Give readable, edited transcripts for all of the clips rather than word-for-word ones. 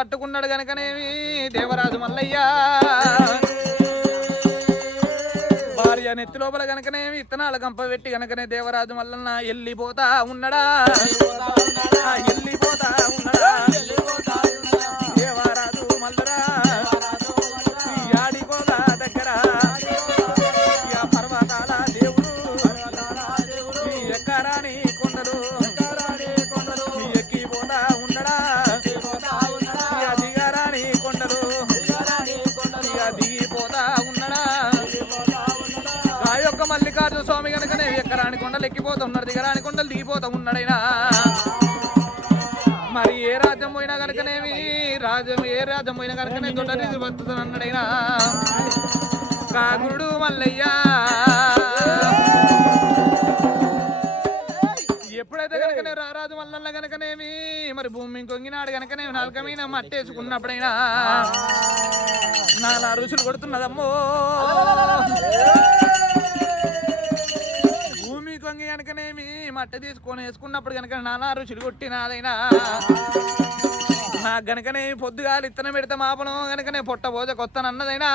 పట్టుకున్నాడు గనకనేమి దేవరాజు మల్లయ్య భార్య నెత్తి లోపల గనకనేమి ఇత్తనాల గంప పెట్టి గనకనే దేవరాజు మల్లన్న వెళ్ళిపోతా ఉన్నాడా వెళ్ళిపోతా ఉన్నాడా దేవరాజు మల్లరా ఆడిపోగా దగ్గర పర్వతాల దేవుడు ఎక్కరాని కొండలు ఎక్కిపోతా ఉండడా దిగారాని కొండలు దిగిపోతా ఉన్నాడా ఆ యొక్క మల్లికార్జున స్వామి కనుకనే ఎక్కరాని కొండలు ఎక్కిపోతా ఉన్నాడు దిగరాని కొండలు దిగిపోతా ఉన్నాడైనా మరి ఏ రాజ్యం పోయినా కనుకనేమి ఏ రాజ్యం పోయినా కనుకనే దొడ్డ బతుకుతాను అన్నాడైనా కాకుడు మల్లయ్య ఎప్పుడైతే కనుకనే రారాజు మల్లన్న కనుకనేమి మరి భూమి కొంగినాడు కనుకనే నాలుక మీద మట్టేసుకున్నప్పుడైనా నాలా రుచులు కొడుతున్నదమ్మో భూమి కొంగి కనుకనేమి మట్ట తీసుకొని వేసుకున్నప్పుడు కనుక నానా రుచులు కొట్టినాదైనా నాకు గనుకనే పొద్దుగాలు ఇత్తనం పెడితే మాపనం గనుకనే పొట్ట పోజ కొత్తనన్నదైనా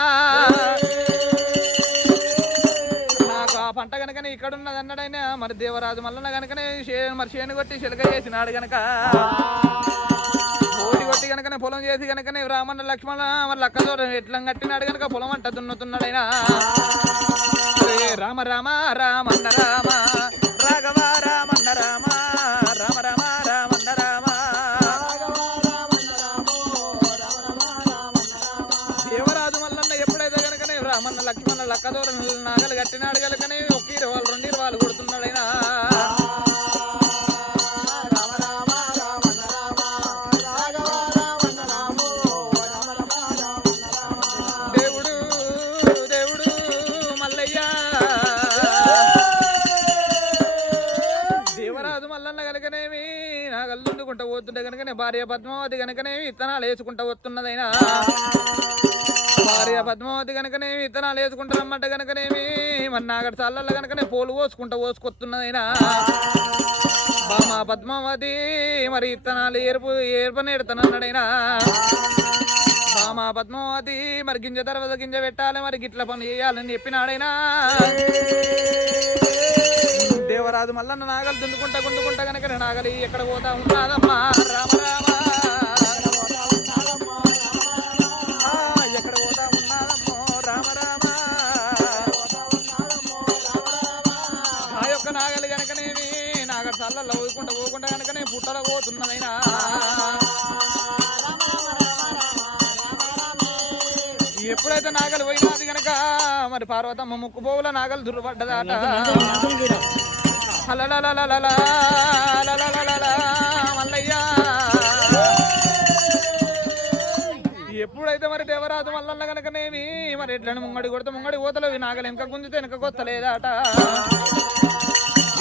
నాకు ఆ పంట గనుకనే ఇక్కడ ఉన్నది అన్నాడైనా మరి దేవరాజు మల్లన్న గనుకనే మరి చేను కొట్టి చిలక చేసినాడు గనక ఓడి కొట్టి గనుకనే పొలం చేసి గనుకనే రామన్న లక్ష్మణ మరి లక్కతో ఎట్లా కట్టినాడు గనక పొలం అంట దున్నుతున్నాడైనా రామ రామ రామన్న రామ రాఘవ రామన్న రామ రామ రామ రామన్న రామ దేవరాజు మల్లన్న ఎప్పుడైతే గనకనే రామన్న లక్ష్మణ లక్కదూర నాగలు కట్టినాడు గనకనే ఒక ఇరవాళ్ళు 2 ఇరవాళ్ళు కొడుతున్నాడైనా పోతుంటే కనుకనే భార్య పద్మావతి కనుకనేవి ఇత్తనాలు వేసుకుంటా వస్తున్నదైనా భార్య పద్మావతి కనుకనేవి ఇత్తనాలు వేసుకుంటారన్నమాట కనుకనేమి మరి నాగడి సాళ్ళల్లో కనుకనే పోలు పోసుకొస్తున్నదైనా మా పద్మావతి మరి ఇత్తనాలు ఏర్పనేడుతానన్నాడైనా మా పద్మావతి మరి గింజ తర్వాత గింజ పెట్టాలి మరి గిట్ల పని చేయాలని చెప్పినాడైనా దేవరాజు మల్లన్న నాగలు గుండుకుంటా కనుక నాగలి ఎక్కడ పోతా ఉన్నాదమ్మా రామ రామ ఎక్కడ పోతా ఉన్నాదమ్మో రామ రామ ఆ యొక్క నాగలి కనుకనేమి నాగడి చల్లల్లో పోకుండా కనుకనే పుట్టలో పోతున్నదైనా ఎప్పుడైతే నాగలు పోయినది గనక మరి పార్వతమ్మ ముక్కు పోవుల నాగలు దుర్పడ్డదాట మల్లయ్య ఎప్పుడైతే మరి దేవరాజు మల్లన్న కనుకనేమి మరి ఎట్లని ముంగడి కొడితే ముంగడి పోతలేవు నాగలు వెనక గుంజితే వెనక కొత్తలేదాట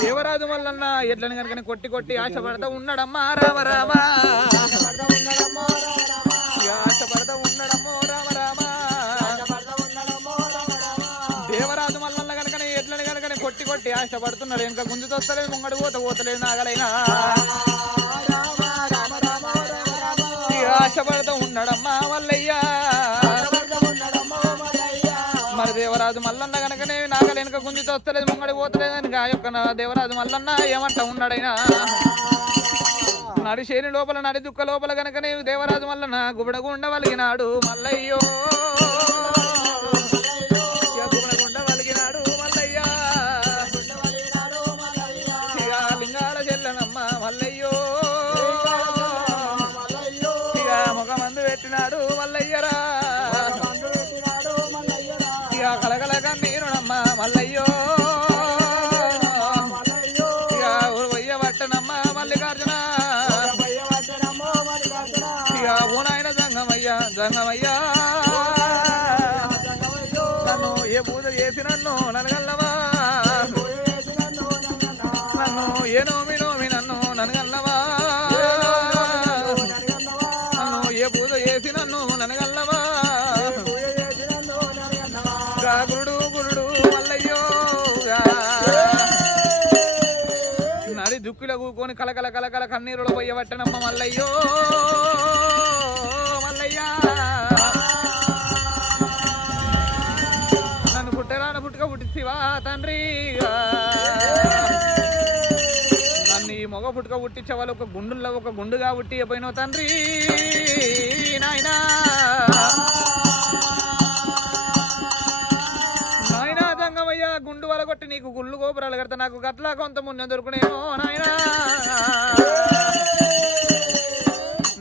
దేవరాజు మల్లన్న ఎట్లని కనుకనే కొట్టి ఆశపడతా ఉన్నాడమ్మా రామ రామ ఆశపడతా ఉన్నాడమ్మో రామ రామ దేవరాజు మల్లన్న కనుకనే ఎట్లని కనుకనే కొట్టి ఆశపడుతున్నాడు వెనక గుంజుతో వస్తలేదు ముంగడి పోతలేదు నాగలైనా ఆశపడుతూ ఉన్నాడమ్మా మల్లయ్య మరి దేవరాజు మల్లన్న కనుకనే నాగలు వెనక గుంజుతో వస్తలేదు ముంగడి పోతలేదు అని ఆ యొక్క దేవరాజు మల్లన్న ఏమంటా ఉన్నాడైనా నడిచేని లోపల నడి దుక్క లోపల కనుకనే దేవరాజు మల్లన్న గుబడగుండ వలిగినాడు మల్లయ్యో గుబడగుండ వలిగినాడు మల్లయ్య ఇక లింగాల చెల్లనమ్మ మల్లయ్యో ఇక ముఖమందు పెట్టినాడు మల్లయ్యరా ఇక కలకల కన్నీరునమ్మ మల్లయ్యో ఇక ఉయ్య పట్టనమ్మ మల్లికార్జున ఓనాయన జంగమయ్యా నన్ను ఏ పూజ చేసి నన్ను ననగల్లవా నన్ను ఏ నోమి నన్ను ననగల్లవా నన్ను ఏ పూజ చేసి నన్ను ననగల్లవా గురుడు మల్లయ్యో నడి దుక్కుల కూకొని కలకల కన్నీరులో పోయబట్టనమ్మ మల్లయ్యో తండ్రి నన్ను ఈ మొగ పుట్టుక పుట్టించే వాళ్ళు ఒక గుండుల్లో ఒక గుండుగా పుట్టిపోయినావు తండ్రి నాయనా నాయనా దంగమయ్యా గుండు వలగొట్టి నీకు గుళ్ళు గోపురాలు కడతా నాకు గట్లా కొంత ముందు దొరుకునేమో నాయనా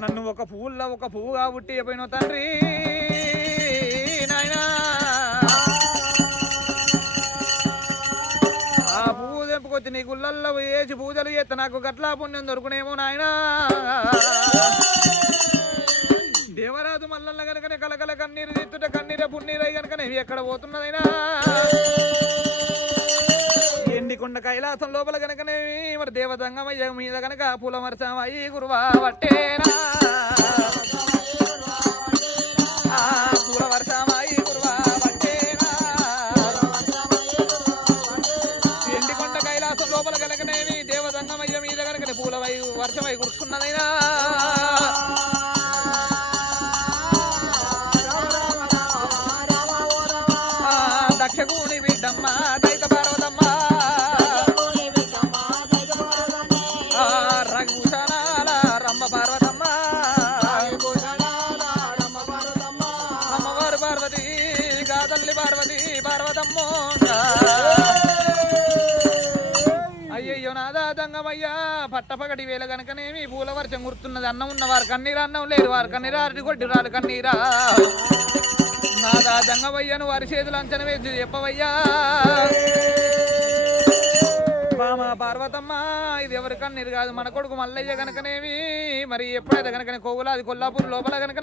నన్ను ఒక పువ్వుల్లో ఒక పువ్వుగా పుట్టిపోయినావు తండ్రి నాయనా ఆ పువ్వు తెంపుకొచ్చి నీ గుళ్ళల్లో వేసి పూజలు చేస్తే నాకు గట్లా పుణ్యం దొరుకునేమో నాయనా దేవరాజు మల్లన్న కనుకనే కలకల కన్నీరు తెచ్చుట కన్నీర పున్నీరై కనుకనే ఎక్కడ పోతున్నదైనా ఎండికొండ కైలాసం లోపల కనుకనే మరి దేవతంగమయ్య మీద కనుక పూల వర్షమయ్యి గురువా వట్టేరా పూల వర్షమయ్యి గురువా వట్టేరా ఎండికొండ కైలాసం లోపల కనుకనేవి దేవతంగమయ్య మీద కనుకనే పూల వర్షమై కురుస్తున్నదైనా దక్షగుని బిడ్డమ్మ దైత పార్వతమ్మ రఘుషణాల రమ్మ పార్వతమ్మ అమ్మవారు పార్వతి గాతల్లి పార్వతి పార్వతమ్మ అయ్యయ్యో నాదా దంగమయ్యా పట్టపగటి వేల కనుకనేమి పూల వర్షం గుర్తున్నది అన్నం ఉన్న వారు కన్నీరా అన్నం లేరు వారు కన్నీరా అరటి కొట్టి రారు కన్నీరా నాదా దంగమయ్యను వారి చేతులు అంచన వేసి చెప్పవయ్యా మామ పార్వతమ్మ ఇది ఎవరి కన్నీరు కాదు మన కొడుకు మల్లయ్య కనుకనేమి మరి ఎప్పుడైతే కనుక కోవులాది కొల్లాపూర్ లోపల కనుక